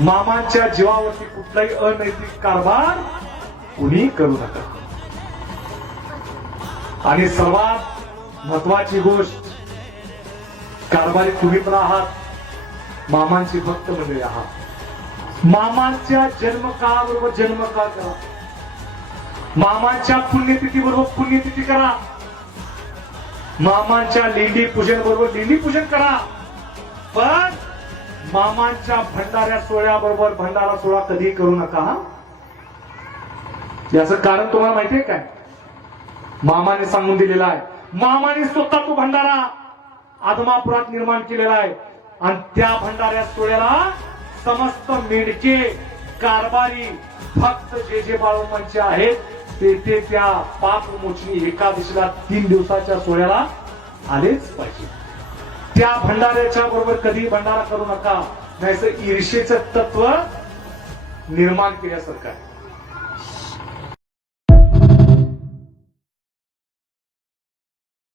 मामांच्या जीवावरती कुठलाही अनैतिक कारभार कुणी करू नका. आणि सर्वात महत्वाची गोष्ट, कारभारी तुम्ही पण आहात, मामांची भक्त मंडळी आहात. मामांच्या जन्मकाळाबरोबर जन्मकाळ करा, मामांच्या पुण्यतिथी बरोबर पुण्यतिथी करा, मामांच्या लेंडी पूजन बरोबर लेंडी पूजन करा. पण मामांच्या भंडाऱ्या सोहळ्याबरोबर भंडारा सोहळा कधी करू नका. याचं कारण तुम्हाला माहितीये काय? मामाने सांगून दिलेलं आहे. मामाने स्वतः तो भंडारा आदमापुरात निर्माण केलेला आहे. आणि त्या भंडाऱ्या सोहळ्याला समस्त मेडके कारभारी भक्त जे जे बाळूमांचे आहेत ते त्या पापमोचनी एकादशीला 3 दिवसाच्या सोहळ्याला आलेच पाहिजे. त्या भंडाऱ्याच्या बरोबर कधी भंडारा करू नका, नाहीतर ईर्षेचं तत्व निर्माण केल्यासारखं आहे.